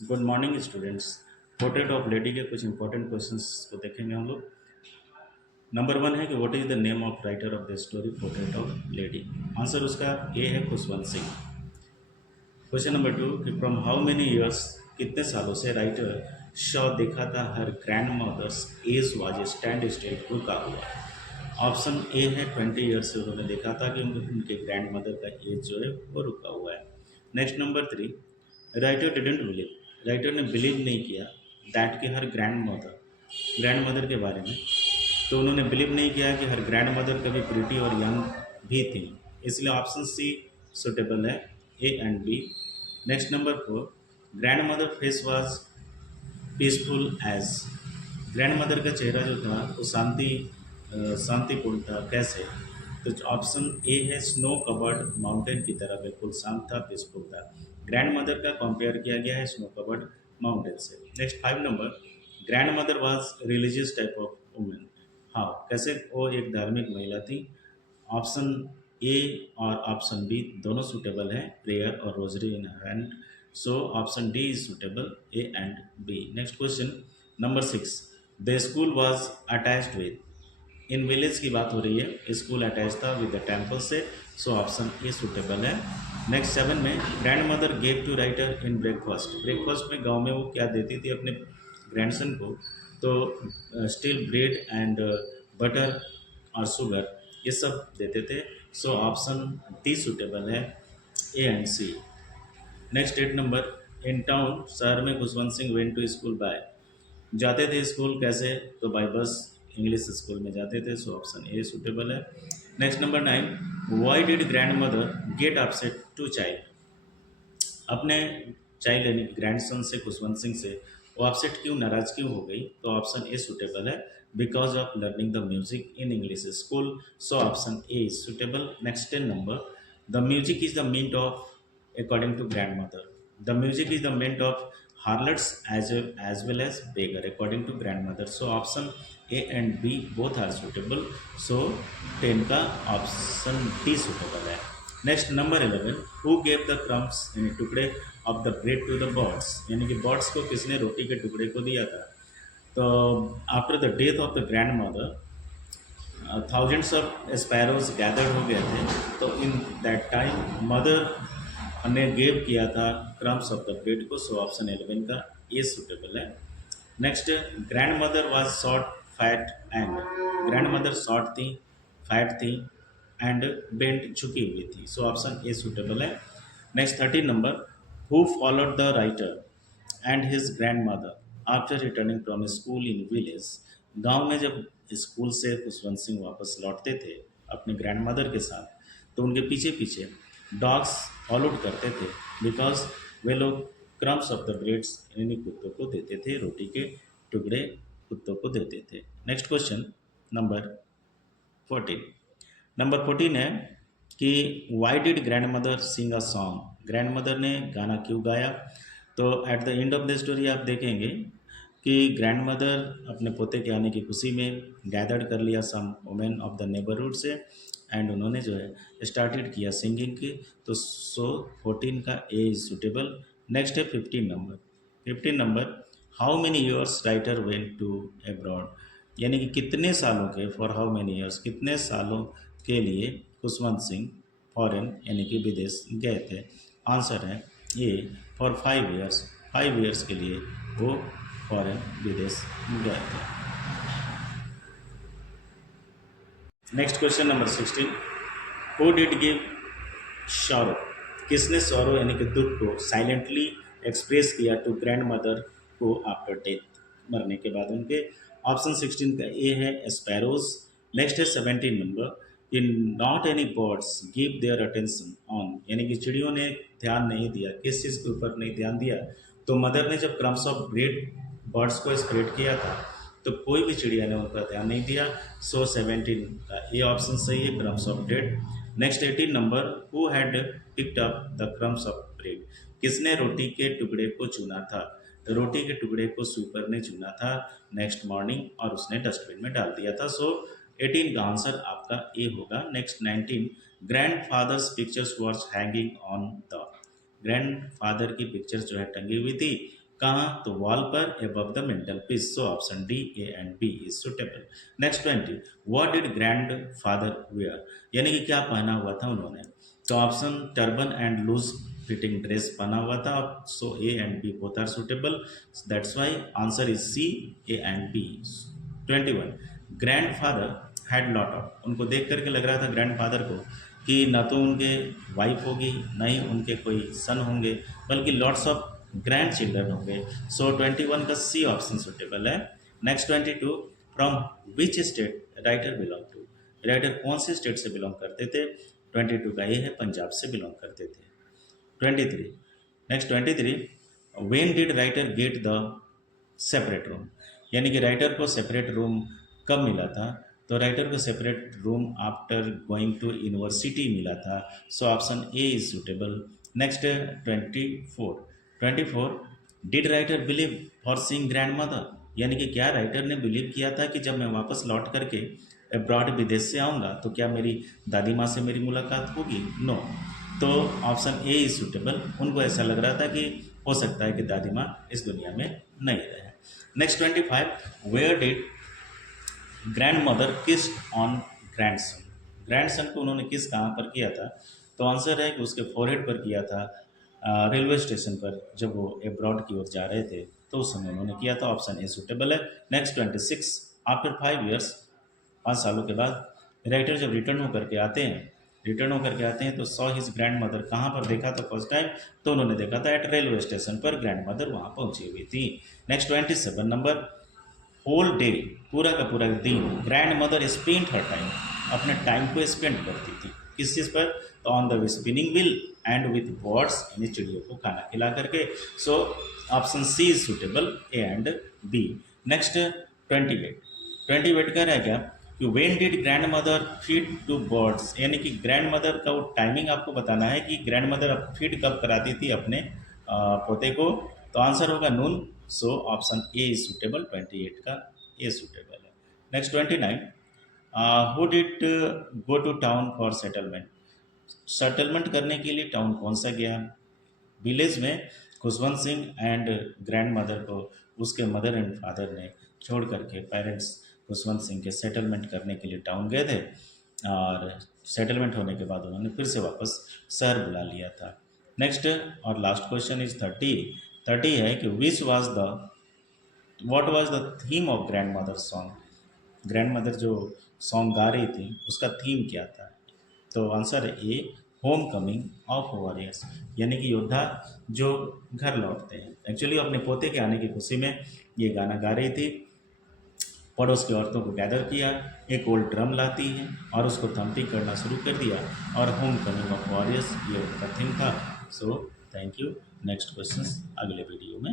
Good morning students. Portrait of lady के कुछ important questions को देखेंगे हम लोग। नंबर वन है कि what is the name of writer of the story portrait of lady. Answer उसका ए है Khushwant Singh. Question number two कि फ्रॉम हाउ मेनी ईयर्स, कितने सालों से राइटर शॉ देखा था her grand mother's age was stand still, रुका हुआ। ऑप्शन ए है 20 ईयर्स से उन्होंने देखा था कि उनके ग्रैंड मदर का एज जो है वो रुका हुआ है। Next number three, writer didn't believe, writer ने बिलीव नहीं किया दैट कि हर ग्रैंड मदर के बारे में, तो उन्होंने बिलीव नहीं किया कि हर ग्रैंड मदर कभी प्रिटी और यंग भी थी, इसलिए ऑप्शन सी सुटेबल है, A and B. Next number four, grandmother face was peaceful as, grandmother का चेहरा जो था वो शांतिपूर्ण था, कैसे? तो ऑप्शन ए है स्नो कवर्ड माउंटेन की तरह बिल्कुल शांत था, पीसफुल था। ग्रैंड मदर का कंपेयर किया गया है स्नो कवर्ड माउंटेन से। Next five number, grand mother was religious type of women, हाँ कैसे वो एक धार्मिक महिला थी। ऑप्शन ए और ऑप्शन बी दोनों सुटेबल हैं, प्रेयर और rosary in hand. So option D is suitable, A and B. Next question number six, the school was attached with, in village की बात हो रही है, स्कूल अटैच था विद द टेम्पल से, सो ऑप्शन ए सुटेबल है। Next seven में, grandmother gave to writer in breakfast, breakfast में गांव में वो क्या देती थी अपने ग्रैंडसन को, तो स्टिल ब्रेड एंड बटर और शुगर ये सब देते थे, सो ऑप्शन डी सुटेबल है, A and C. Next eight number, in town, शहर में Khushwant Singh went to school by, जाते थे स्कूल कैसे, तो बाय बस इंग्लिश स्कूल में जाते थे, सो ऑप्शन ए सुटेबल है। Next number nine, why did grandmother get upset to child, अपने चाइल्ड यानी ग्रैंडसन से खुशवंत सिंह से वो अपसेट क्यों, नाराज क्यों हो गई, तो ऑप्शन ए सुटेबल है, because of learning the music in English school, so option A is suitable. Next ten number, the music is the meat of, according to grandmother, the music is the meant of harlots as well as beggar, according to grandmother, so option a and b both are suitable, so 10 का option d suitable है। Next number 11, who gave the crumbs यानी टुकड़े of the bread to the birds, यानी कि birds को किसने रोटी के टुकड़े को दिया था, तो after the death of the grand mother thousands of sparrows gathered हो गए थे, तो इन दैट टाइम मदर ने गेव किया था क्रम्स ऑफ द ब्रेड को, सो ऑप्शन 11 का ये सुटेबल है। Next, grand mother was short fat and, grand mother short थी, फैट थी एंड बेंट झुकी हुई थी, सो ऑप्शन ए सुटेबल है। Next 13 number, who followed the writer and his grand mother after returning from school in village, गांव में जब school से खुशवंत सिंह वापस लौटते थे अपने ग्रैंड मदर के साथ, तो उनके पीछे पीछे डॉग्स फॉलोड करते थे, बिकॉज वे लोग क्रम्स ऑफ द ब्रेड्स यानी कुत्तों को देते थे, रोटी के टुकड़े कुत्तों को देते थे। नेक्स्ट क्वेश्चन नंबर 14, नंबर 14 है कि why did grandmother sing a song, grandmother ने गाना क्यों गाया, तो at the end of the story आप देखेंगे कि ग्रैंड मदर अपने पोते के आने की खुशी में गैदर्ड कर लिया some women of the neighbourhood से, एंड उन्होंने जो है स्टार्टेड किया सिंगिंग की, तो सो 14 का ए इज सुटेबल। नेक्स्ट है 15 number, 15 number, how many years writer went to abroad, यानी कि कितने सालों के, फॉर हाउ मेनी ईयर्स कितने सालों के लिए खुशवंत सिंह फॉरेन यानी कि विदेश गए थे। आंसर है ए, फॉर 5 ईयर्स, 5 ईयर्स के लिए वो फॉरेन विदेश गए थे। Next question number 16, who did give sorrow, किसने सॉरो यानी कि दुख को साइलेंटली एक्सप्रेस किया टू ग्रैंड मदर को आफ्टर डेथ, मरने के बाद उनके। ऑप्शन 16 का ए है स्पैरोज। नेक्स्ट है 17 number, in not any birds give their attention on, यानी कि चिड़ियों ने ध्यान नहीं दिया, किस चीज़ के ऊपर नहीं ध्यान दिया, तो मदर ने जब क्रम्स ऑफ ब्रेड बर्ड्स को स्प्रेड किया था, तो कोई भी चिड़िया ने उनका ध्यान नहीं दिया, सो 17 का ये ऑप्शन सही है, crumbs of bread. Next 18 number, who had picked up the crumbs of bread, किसने रोटी के टुकड़े को चुना था, तो रोटी के टुकड़े को स्वीपर ने चुना था नेक्स्ट मॉर्निंग और उसने डस्टबिन में डाल दिया था, सो 18 का आंसर आपका ए होगा। Next 19, grand father's pictures was hanging on the, grand father की पिक्चर्स जो है टंगी हुई थी कहाँ? तो वॉल पर above the mantel piece. So option D A and B is suitable. Next 20, what did grand father wear, यानी कि क्या पहना हुआ था उन्होंने? तो option turban and loose fitting dress पहना हुआ था। So A and B both are suitable, that's why answer is C A and B. 21, grandfather had lot of, उनको देख करके लग रहा था ग्रैंड फादर को कि न तो उनके वाइफ होगी, न ही उनके कोई सन होंगे, बल्कि लॉट्स ऑफ ग्रैंड चिल्ड्रन होंगे। सो 21 का सी ऑप्शन सुटेबल है। Next 22, from which state writer belong to, writer कौन से स्टेट से बिलोंग करते थे? 22 का ये है, पंजाब से बिलोंग करते थे। 23, next 23, when did writer get the separate room, यानी कि राइटर को सेपरेट रूम कब मिला था? तो राइटर को separate room after going to university मिला था। So option A is suitable. Next 24 did writer believe for seeing grandmother, यानी कि क्या राइटर ने बिलीव किया था कि जब मैं वापस लौट करके अब्रॉड विदेश से आऊँगा तो क्या मेरी दादी माँ से मेरी मुलाकात होगी? नो। तो ऑप्शन ए इज सुटेबल, उनको ऐसा लग रहा था कि हो सकता है कि दादी माँ इस दुनिया में नहीं रहे। Next 25, where did grandmother kiss on grandson, grandson को उन्होंने किस कहाँ पर किया था? तो आंसर है कि उसके फोरहेड पर किया था, रेलवे स्टेशन पर जब वो एब्रॉड की ओर जा रहे थे तो उस समय उन्होंने किया था। ऑप्शन ए सुटेबल है। नेक्स्ट 26, आफ्टर 5 ईयर्स, 5 सालों के बाद राइटर जब रिटर्न होकर के आते हैं तो सॉ हिज ग्रैंड मदर, कहाँ पर देखा था फर्स्ट टाइम? तो उन्होंने देखा था एट रेलवे स्टेशन पर, ग्रैंड मदर वहाँ पहुँची हुई थी। नेक्स्ट 27 नंबर, होल डे, पूरा का पूरा दिन grandmother spend her time, अपने टाइम को स्पेंड करती थी किस चीज़ पर? तो on the spinning wheel and with birds, यानी चिड़ियों को खाना खिला करके। So option C is suitable, A and B. Next 28 कह रहा है क्या कि when did grandmother feed to birds, यानी कि ग्रैंड मदर का वो टाइमिंग आपको बताना है कि ग्रैंड मदर फीड कब कराती थी अपने पोते को। तो आंसर होगा noon. So option A is suitable, 28 का ए सुटेबल है। Next 29, who did go to town for settlement, settlement करने के लिए टाउन कौन सा गया? विलेज में Khushwant Singh and grand mother को उसके मदर एंड फादर ने छोड़ करके, पेरेंट्स खुशवंत सिंह के सेटलमेंट करने के लिए टाउन गए थे, और सेटलमेंट होने के बाद उन्होंने फिर से वापस शहर बुला लिया था। नेक्स्ट और लास्ट क्वेश्चन इज 30 है कि what was the theme of grand mother song, grand mother जो सॉन्ग गा रही थी उसका थीम क्या था? तो आंसर है ए, होम कमिंग ऑफ वॉरियर्स, यानी कि योद्धा जो घर लौटते हैं। एक्चुअली अपने पोते के आने की खुशी में ये गाना गा रही थी, पड़ोस की औरतों को गैदर किया, एक ओल्ड ड्रम लाती है और उसको थम्पिंग करना शुरू कर दिया, और होम कमिंग ऑफ वॉरियर्स ये उनका थीम था। So thank you. Next question अगले वीडियो में